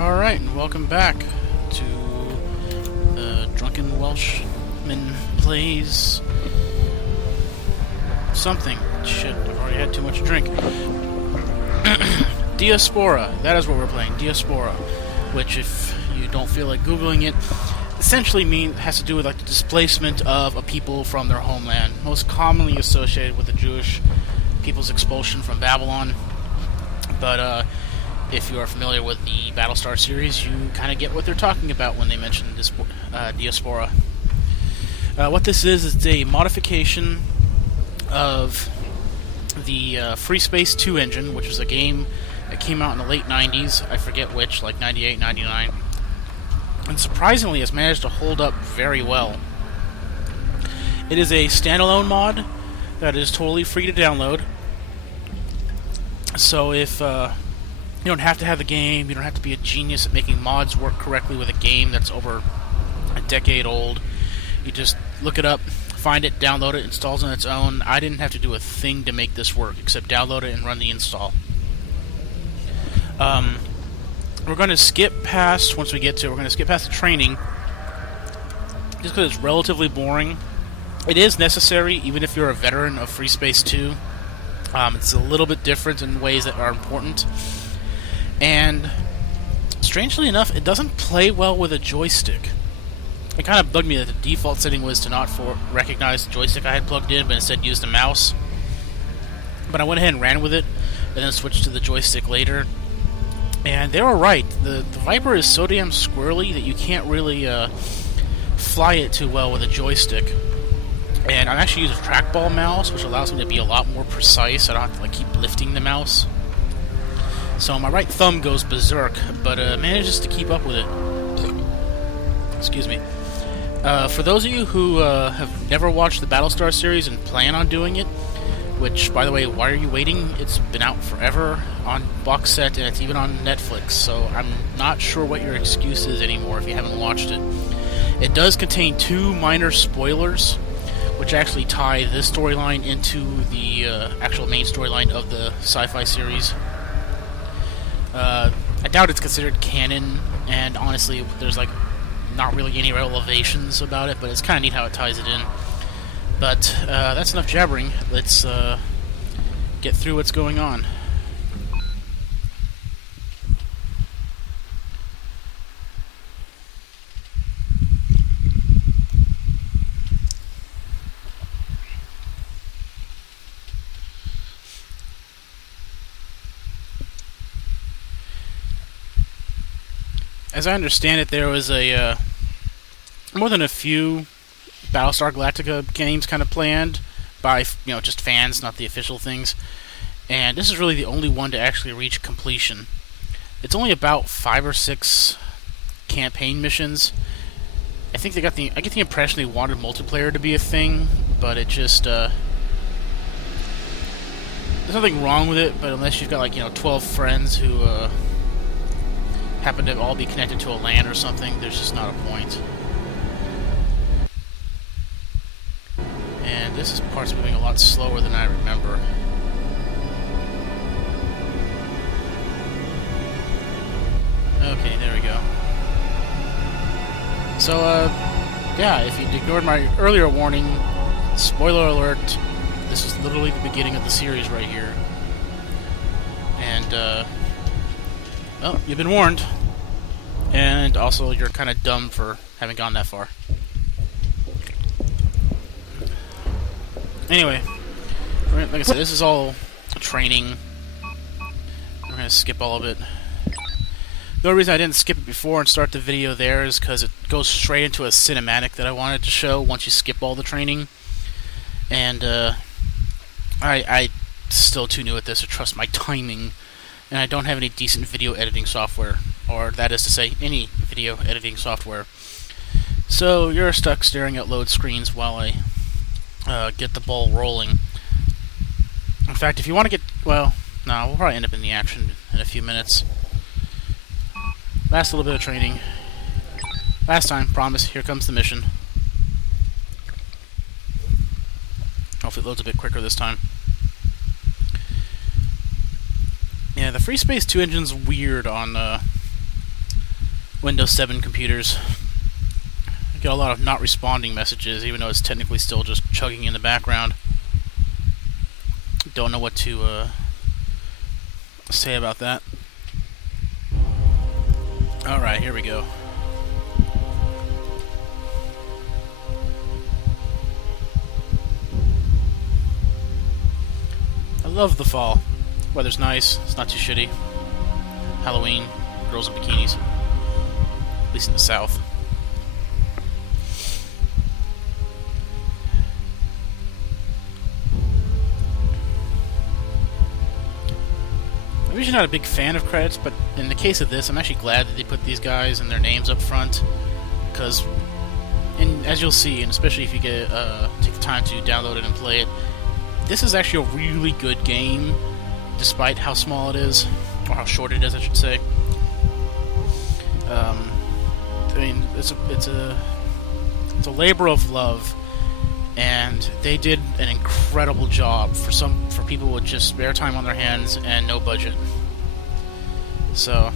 Alright, and welcome back to Drunken Welshman Plays something. Shit, I've already had too much to drink. Diaspora, that is what we're playing, Diaspora. Which, if you don't feel like Googling it, essentially has to do with like the displacement of a people from their homeland, most commonly associated with the Jewish people's expulsion from Babylon. But if you are familiar with the Battlestar series, you kind of get what they're talking about when they mention Diaspora. What this is it's a modification of the Free Space 2 engine, which was a game that came out in the late 90s, I forget which, like 98, 99, and surprisingly has managed to hold up very well. It is a standalone mod that is totally free to download, so if you don't have to have the game, you don't have to be a genius at making mods work correctly with a game that's over a decade old. You just look it up, find it, download it, installs on its own. I didn't have to do a thing to make this work except download it and run the install. We're going to skip past, once we get to it, we're going to skip past the training just because it's relatively boring. It is necessary even if you're a veteran of Free Space 2. It's a little bit different in ways that are important. And strangely enough, it doesn't play well with a joystick. It kind of bugged me that the default setting was to not recognize the joystick I had plugged in, but instead used the mouse. But I went ahead and ran with it, and then switched to the joystick later. And they were right. The Viper is so damn squirrely that you can't really fly it too well with a joystick. And I actually use a trackball mouse, which allows me to be a lot more precise. I don't have to keep lifting the mouse. So my right thumb goes berserk, but manages to keep up with it. Excuse me. For those of you who have never watched the Battlestar series and plan on doing it, which, by the way, why are you waiting? It's been out forever on box set, and it's even on Netflix, so I'm not sure what your excuse is anymore if you haven't watched it. It does contain two minor spoilers, which actually tie this storyline into the actual main storyline of the sci-fi series. I doubt it's considered canon, and honestly, there's not really any revelations about it, but it's kind of neat how it ties it in. But that's enough jabbering. Let's get through what's going on. As I understand it, there was a more than a few Battlestar Galactica games kind of planned by just fans, not the official things. And this is really the only one to actually reach completion. It's only about 5 or 6 campaign missions. I think I get the impression they wanted multiplayer to be a thing, but it just there's nothing wrong with it. But unless you've got 12 friends who happen to all be connected to a LAN or something, there's just not a point. And this part's moving a lot slower than I remember. Okay, there we go. So, yeah, if you ignored my earlier warning, spoiler alert, this is literally the beginning of the series right here. And, well, you've been warned. And also, you're kind of dumb for having gone that far. Anyway, like I said, this is all training. We're going to skip all of it. The only reason I didn't skip it before and start the video there is because it goes straight into a cinematic that I wanted to show once you skip all the training. And I still too new at this to trust my timing. And I don't have any decent video editing software, or that is to say, any video editing software. So you're stuck staring at load screens while I get the ball rolling. In fact, if you want to get... well, no, we'll probably end up in the action in a few minutes. Last little bit of training. Last time, promise, here comes the mission. Hopefully it loads a bit quicker this time. Yeah, the Free Space 2 engine's weird on Windows 7 computers. I get a lot of not responding messages, even though it's technically still just chugging in the background. Don't know what to say about that. Alright, here we go. I love the fall. Weather's nice, it's not too shitty. Halloween, girls in bikinis. At least in the south. I'm usually not a big fan of credits, but in the case of this, I'm actually glad that they put these guys and their names up front, because, and as you'll see, and especially if you get take the time to download it and play it, this is actually a really good game, despite how small it is, or how short it is, I should say. I mean, it's a labor of love, and they did an incredible job for people with just spare time on their hands and no budget. So,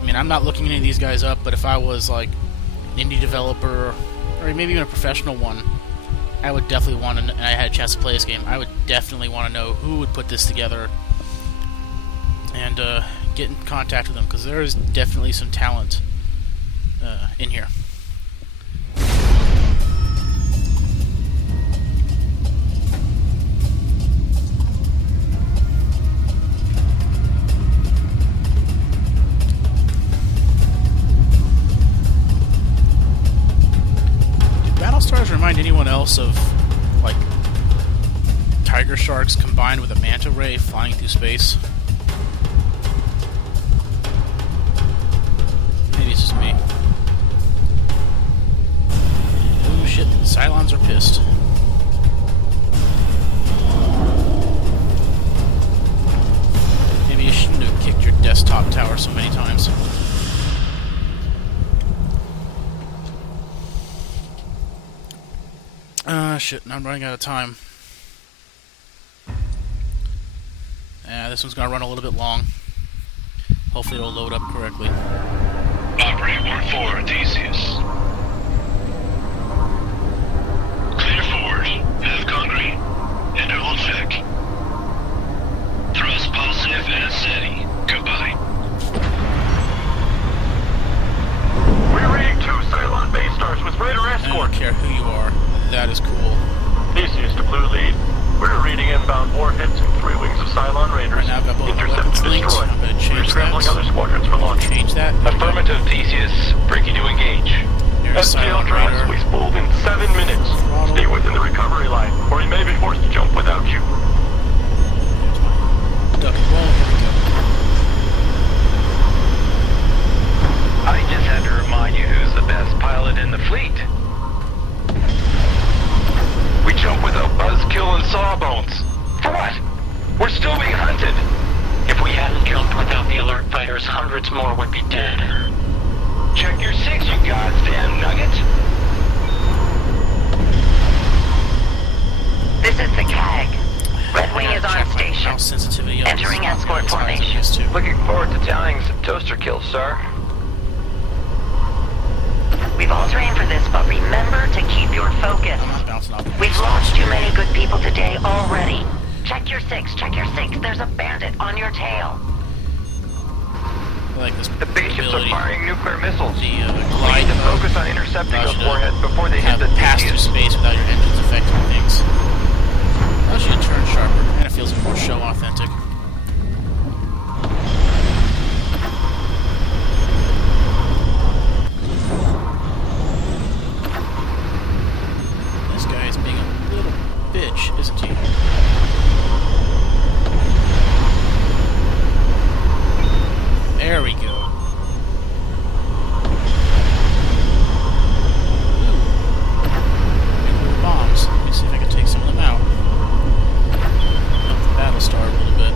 I mean, I'm not looking any of these guys up, but if I was like an indie developer, or maybe even a professional one, I would definitely want to, and I had a chance to play this game, I would definitely want to know who would put this together, and get in contact with them, because there is definitely some talent in here. Remind anyone else of like tiger sharks combined with a manta ray flying through space? Maybe it's just me. Oh shit, the Cylons are pissed. Maybe you shouldn't have kicked your desktop tower so many times. Shit, I'm running out of time. This one's gonna run a little bit long. Hopefully it'll load up correctly. Operator 1-4, Theseus. Clear forward. Have concrete. Interval check. Thrust positive and steady. Goodbye. We're reading 2 Cylon base stars with radar I escort. don't care who you are. That is cool. Theseus to Blue Lead. We're reading inbound warheads and 3 wings of Cylon raiders. Right now I've got both Intercept weapons and linked. destroy. I'm going to We're change scrambling that. other squadrons for launch. Change that. Affirmative, Theseus. Breaking to engage. There's FTL Cylon drives Raider. we spooled in 7 minutes. Throttle. Stay within the recovery line, or he may be forced to jump without you. Duck and roll. Here we go. I just had to remind you who's the best pilot in the fleet. We jump without buzzkill and sawbones. For what? We're still being hunted. If we hadn't jumped without the alert fighters, hundreds more would be dead. Check your 6, you goddamn nugget. This is the CAG. Red Wing is on Check my station. mouse sensitivity. Entering escort As high as it formation. used to. Looking forward to tallying some toaster kills, sir. We've all trained for this, but remember to keep your focus. I'm not bouncing off. We've lost too many good people today already. Check your 6, check your 6. There's a bandit on your tail. I like this The spaceships are ability. firing nuclear missiles. The We need glide to mode focus on intercepting allows those you to warheads before they hit have the pass through Theseus. space without your engines affecting things. Allows you to turn sharper, and it feels more show authentic. This guy is being a little bitch, isn't he? There we go. Bombs. Let me see if I can take some of them out. Up the battle star a little bit.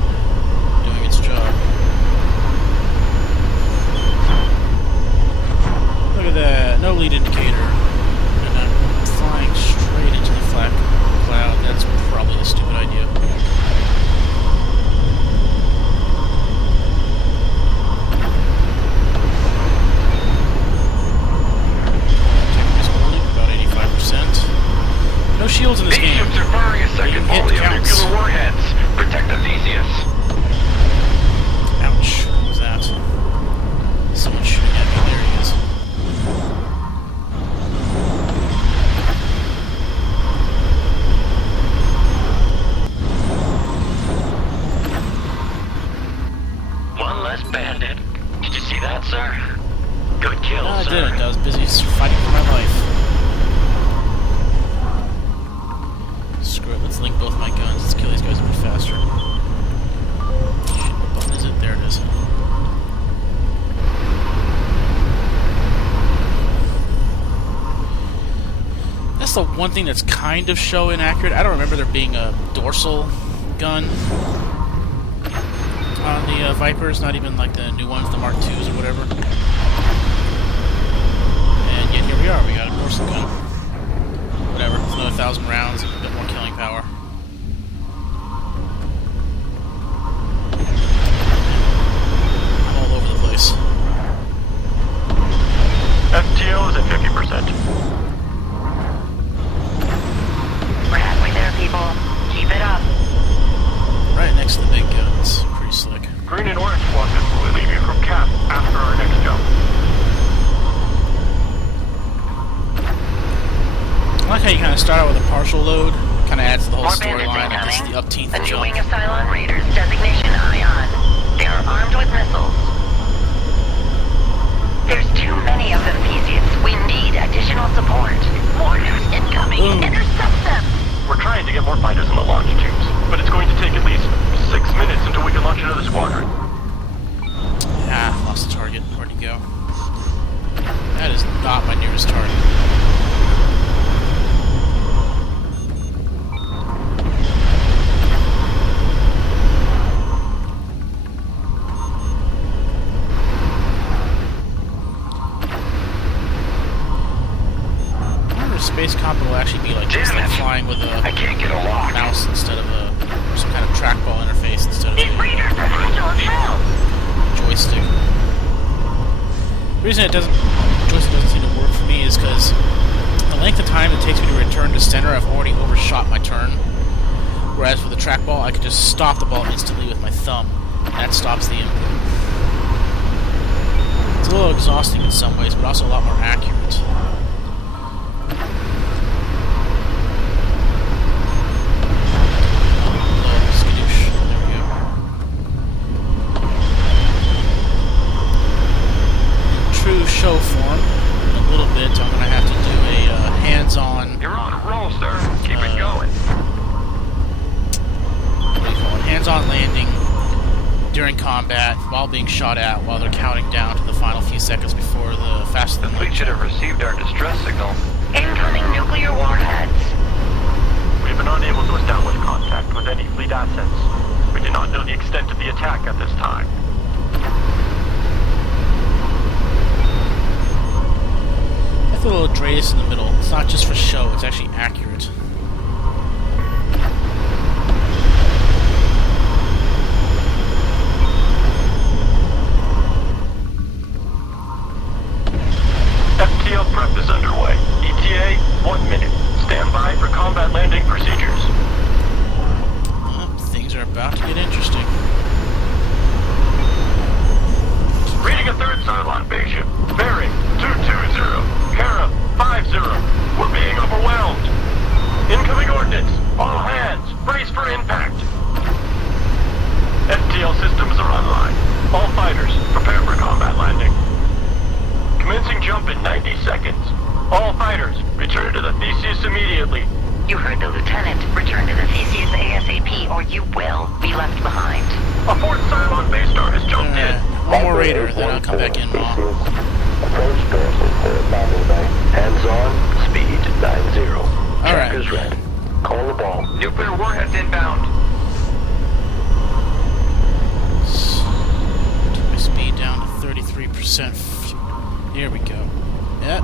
less bandit. Did you see that, sir? Good kill, No, I sir. didn't. I was busy fighting for my life. Screw it. Let's link both my guns. Let's kill these guys a bit faster. Shit, what button is it? There it is. That's the one thing that's kind of show inaccurate. I don't remember there being a dorsal gun on the Vipers, not even like the new ones, the Mark IIs or whatever. And yet here we are, we got a dorsal gun. Whatever, it's another 1,000 rounds, a bit more killing power. I'm all over the place. FTO is at 50%. We're halfway there, people. Keep it up. Right next to the big guns, pretty slick. Green and orange squadron will leave you from cap after our next jump. I like how you kind of start out with a partial load, kind of adds to the whole More bandits storyline, and this is the incoming. upteenth A new jump. wing of Cylon Raiders, designation Ion. They are armed with missiles. There's too many of them, Theseus. We need additional support. Warriors incoming. Ooh. Intercept them. We're trying to get more fighters in the launch tubes, but it's going to take at least 6 minutes until we can launch another squadron. Ah, lost the target. Where'd he go? That is not my nearest target. Space combat will actually be like this, like flying with I a can't get a lock. mouse instead of a, or some kind of trackball interface instead of These a raiders are fragile as hell. joystick. The reason joystick doesn't seem to work for me is because the length of time it takes me to return to center, I've already overshot my turn. Whereas with the trackball, I could just stop the ball instantly with my thumb, and that stops the input. It's a little exhausting in some ways, but also a lot more accurate. Show form. In a little bit, I'm going to have to do a hands-on. You're on a roll, sir. Keep it going. What do you call it? Hands-on landing during combat while being shot at, while they're counting down to the final few seconds before the faster The than fleet light should have jump. received our distress signal. Incoming nuclear warheads. We've been unable to establish contact with any fleet assets. We do not know the extent of the attack at this time. A little Dreas in the middle. It's not just for show, it's actually accurate. FTL prep is underway. ETA, 1 minute. Stand by for combat landing procedures. Things are about to get interesting. Reading a third Cylon base ship. Bearing 220. Kara 50. We're being overwhelmed. Incoming ordnance. All hands, brace for impact. FTL systems are online. All fighters, prepare for combat landing. Commencing jump in 90 seconds. All fighters, return to the Theseus immediately. You heard the lieutenant. Return to the Theseus ASAP or you will be left behind. A fourth Cylon base star has jumped in. One more raider, then I'll come back in, Ma. Approach dorsal for landing bay. Hands on, speed 90. Alright. Checkers red. Call the ball. Nuclear warheads inbound. Took my speed down to 33%. Here we go. Yep.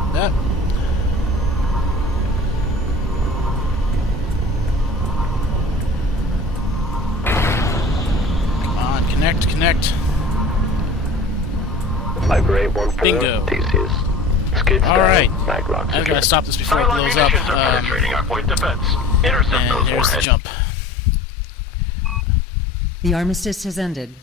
Come on, connect. Vibrate 1-4. Bingo. Theseus. Skids All down. right. Mag rocks I've got to secure. stop this before it Cylon blows up. munitions are penetrating our point defense. Intercept And those there's the warheads. jump. The armistice has ended.